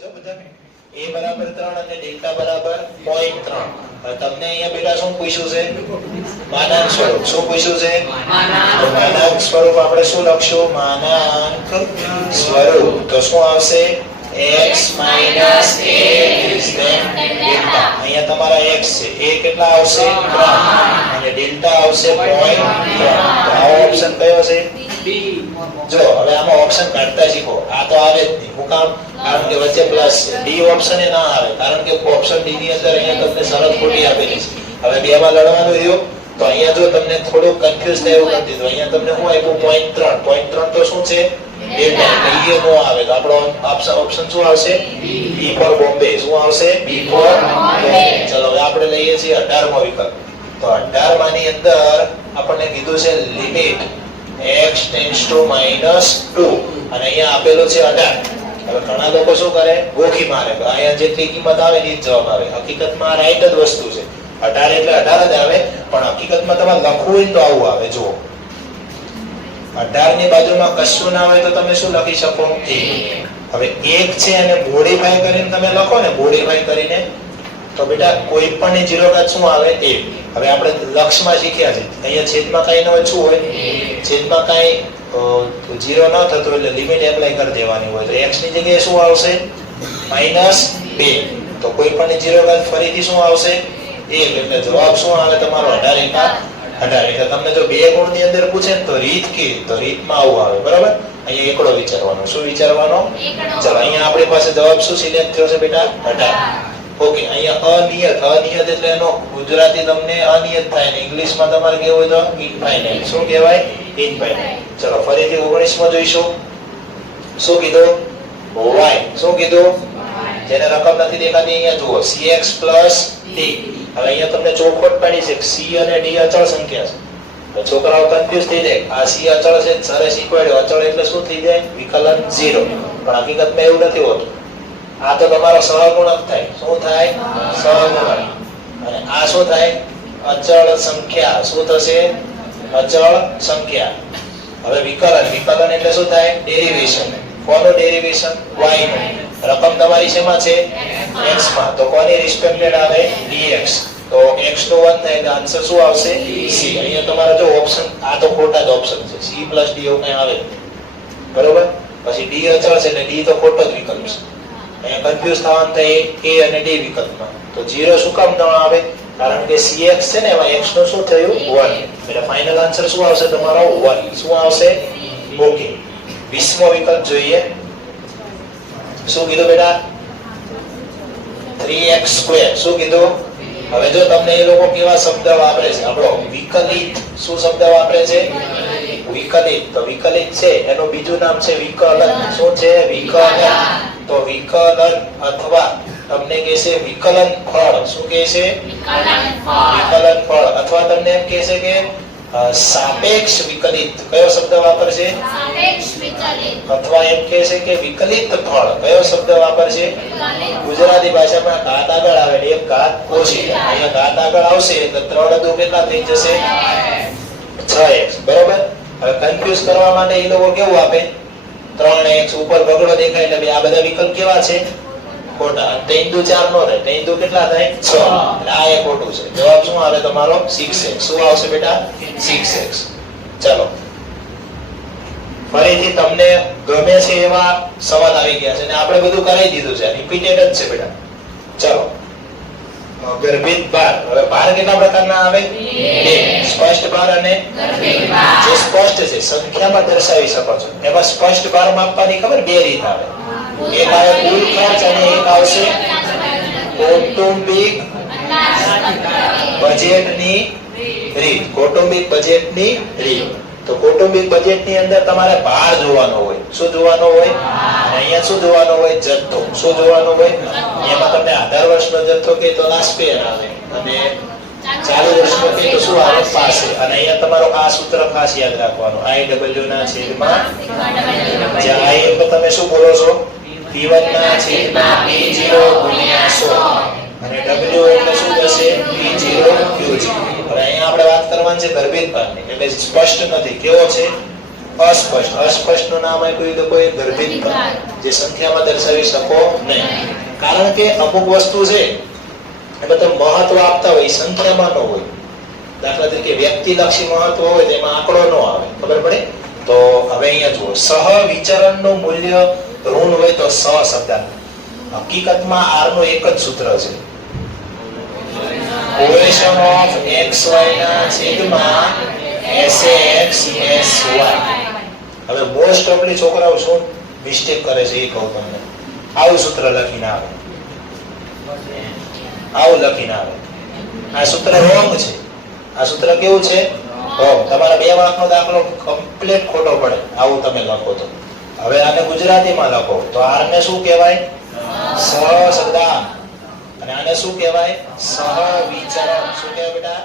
જો બધા a બરાબર 3 અને ડેલ્ટા બરાબર 0.3. તમને અહીંયા બેટા શું પૂછ્યું છે? માનાંક સ્વરૂપ. શું પૂછ્યું છે? માનાંક સ્વરૂપ. આપણે શું લખશું? માનાંક સ્વરૂપ. તો શું આવશે? x - a is then delta. અહીંયા તમારા x છે, a કેટલા આવશે? 3 અને ડેલ્ટા આવશે 0.3. તો આવો ઓપ્શન કયો છે? જો હવે આમાં ઓપ્શન કાઢતા શીખો. આ તો આવે જ નહીં. હું કામ? કારણ કે વચ્ચે પ્લસ છે. ડી ઓપ્શન એ ના આવે કારણ કે ઓપ્શન ડી ની અંદર અહીંયા તમને શરત ખોટી આપેલી છે. હવે બે માં લડવાનું રહ્યું તો અહીંયા જો તમને થોડું કન્ફ્યુઝ થાય એવું કરી દીધું. અહીંયા તમને શું આપ્યું? 0.3. 0.3 તો શું છે? ડેલ્ટા. ડી નો આવે તો આપણો ઓપ્શન શું આવશે? બી ફોર બોમ્બે. શું આવશે? બી ફોર બોમ્બે. ચલો હવે આપણે લઈએ છીએ 18 મો વિકલ્પ. તો 18 માની અંદર આપણને કીધું છે લિમિટ x ટેન્ડ્સ ટુ -2 અને અહીંયા આપેલું છે 18. હવે ઘણા લોકો શું કરે? ગોખી મારે. અહીંયા જેટલી કિંમત આવે એ જ જવાબ આવે. હકીકતમાં રાઈટ જ વસ્તુ છે. 18 એટલે 18 જ આવે, પણ હકીકતમાં તમારે લખવું હોય તો આવું આવે. જુઓ 18 ની બાજુમાં કશું ના હોય તો તમે શું લખી શકો? 1. હવે 1 છે અને મોડીફાઈ કરીને તમે લખો ને, મોડીફાઈ કરીને તો બેટા કોઈ પણ ની 0 ઘાત શું આવે? 1. હવે આપણે લક્ષમાં શીખ્યા છે અહીંયા છેદમાં કઈ ન હોય શું હોય? છેદમાં કઈ 0 ન થતું એટલે લિમિટ એપ્લાય કરી દેવાની હોય. તો x ની જગ્યાએ શું આવશે? -2. તો કોઈ પણ ની 0 ઘાત ફરીથી શું આવશે? 1. એટલે જવાબ શું આવે તમારો? 18 એકા 18. એટલે તમને જો બે ગુણ ની અંદર પૂછે ને તો રીત કે તો રીતમાં આવું આવે. બરાબર? અહીંયા એકડો વિચારવાનો. શું વિચારવાનો? ચલો અહીંયા આપણી પાસે જવાબ શું સિલેક્ટ થયો છે બેટા? 18. ઓકે. અહીંયા અનિયત એટલે એનો ગુજરાતી તમને અનિયત થાય ને ઇંગ્લિશમાં તમારે કેવું હોય તો ઇનફાઇનાઇટ. શું કહેવાય? ઇનફાઇનાઇટ. ચલો ફરીથી 19 માં જોઈશું. શું કીધું? y. શું કીધું? જેને રકમ નથી દેખાતી અહીંયા જુઓ cx + d. હવે અહીંયા તમને ચોખવટ પાડી છે c અને d અચળ સંખ્યા છે. તો છોકરાઓ કન્ફ્યુઝ થઈ જાય. આ c અચળ છે, સરે શીખવાડ્યો અચળ એટલે શું થઈ જાય? વિકલન 0. પણ હકીકતમાં એવું નથી હોતું. આ તો તમારો સહગુણક થાય. શું થાય? સહગુણક. અને આ શું થાય? અચળ સંખ્યા. શું થશે? અચળ સંખ્યા. હવે વિકલન એટલે શું થાય? ડેરિવેશન. કોનું ડેરિવેશન? y નું. રકમ તમારી શેમાં છે? x માં. તો કોની રિસ્પેક્ટેડ આવે? dx. તો x નો 1 થાય એટલે આન્સર શું આવશે? c. અહીંયા તમારો જો ઓપ્શન આ તો ખોટા જ ઓપ્શન છે. c + d એવું કઈ આવે. બરોબર? પછી d અચળ છે એટલે d તો ખોટો જ વિકલ્પ છે. અહીંયા કન્ફ્યુઝ થવાનું થાય a અને d વિકલ્પમાં. તો 0 શું કામ ન આવે? કારણ કે cx છે ને એમાં x નું શું થયું? 1. એટલે ફાઇનલ આન્સર શું આવશે તમારો? 1. શું આવશે? ઓકે. 20 મો વિકલ્પ જોઈએ. શું કીધું બેટા? 3x². શું કીધું? હવે જો તમને એ લોકો કેવા શબ્દ વાપરે છે? આપણો વિકલિત. શું શબ્દ વાપરે છે? વિકલિત. તો વિકલિત છે એનું બીજું નામ છે વિકલન. શું છે? વિકલન. તો વિકલન અથવા તમને કહેશે વિકલન ફળ. શું કહેશે? વિકલન ફળ. અથવા તમને એમ કહેશે કે સાપેક્ષ વિકલિત. કયો શબ્દ વાપરશે? સાપેક્ષ વિકલિત. અથવા એમ કહેશે કે વિકલિત ફળ. કયો શબ્દ વાપરશે? ગુજરાતી ભાષામાં ઘાત આગળ આવે એટલે એક ઘાત ઓછી. અહીંયા ઘાત આગળ આવશે એટલે 3 દુ કેટલા થઈ જશે? 6x. બરોબર? હવે કન્ફ્યુઝ કરવા માટે એ લોકો કેવું આપે? 3x ઉપર બગડો દેખાય એટલે આ બધા વિકલ્પ કેવા છે? ખોટા. 3 દુ 4 નો રહે. 3 દુ કેટલા થાય? 6. એટલે આ એ ખોટું છે. જવાબ શું આવે તમારો? 6x. શું આવશે બેટા? 6x. ચલો ફરીથી તમને ગમે છે એવા સવાલ આવી ગયા છે અને આપણે બધું કરાવી દીધું છે. રિપીટેડ જ છે બેટા. ચલો ગર્ભિત ભાર. હવે ભાર કેટલા પ્રકારના આવે? 2. સ્પષ્ટ ભાર અને ગર્ભિત ભાર. જે સ્પષ્ટ છે સંખ્યામાં દર્શાવી શકો છો. એમાં સ્પષ્ટ ભાર માપવાની ખબર 2 રીત આવે. એક આવે કુલ ખર્ચ અને એક આવશે કૌટુંબિક બજેટની રીત. કૌટુંબિક બજેટની રીત. તો કૌટુંબિક બજેટની અંદર તમારે ભાર જોવાનો હોય. શું જોવાનો હોય? અને અહીંયા શું જોવાનો હોય? જથ્થો. શું જોવાનો હોય? એમાં તમને 18 વર્ષનો જથ્થો કે તો લાસ્ટ પેર આવે અને ચાલુ વર્ષનો કે તો શું આવે? પાસે. અને અહીંયા તમારો આ સૂત્ર ખાસ યાદ રાખવાનું. IW ના છેદમાં જ્યાં I તમે શું બોલો છો? P1 ના છેદમાં P0 ગુણ્યા 100 અને W એટલે શું થશે? P0 QG. હવે અહીંયા આપણે વાત કરવાની છે ગર્ભિત ભારની. એટલે સ્પષ્ટ નથી. કેવો છે? અસ્પષ્ટ. અસ્પષ્ટનું નામ આપ્યું તો કોઈ ગર્ભિત પદ, જે સંખ્યામાં દર્શાવી શકો નહીં. કારણ કે અમુક વસ્તુ છે એટલે તમે મહત્વ આપતા હોય, સંખ્યામાં ન હોય. દાખલા તરીકે વ્યક્તિલક્ષી મહત્વ હોય તેમાં આંકડો ન આવે, ખબર પડે? તો હવે અહીંયા જુઓ, સહ વિચરણનું મૂલ્ય ઋણ હોય તો સ શબ્દ. હકીકતમાં r નું એક જ સૂત્ર છે, કોએશન ઓફ xy ના છેદમાં sx sy. હવે મોસ્ટ ઓફલી છોકરાઓ શું મિસ્ટેક કરે છે એ કહું તમને. આવું સૂત્ર લખીને આવે, આવું લખીને આવે. આ સૂત્ર રોંગ છે. આ સૂત્ર કેવું છે? રોંગ. તમારા 2 માર્કનો દાખલો કમ્પ્લીટ ખોટો પડે આવું તમે લખો તો. હવે આને ગુજરાતીમાં લખો તો r ને શું કહેવાય? સહ શબ્દાંક. અને આને શું કહેવાય? સહ વિચરણ. શું કહેવાય બેટા?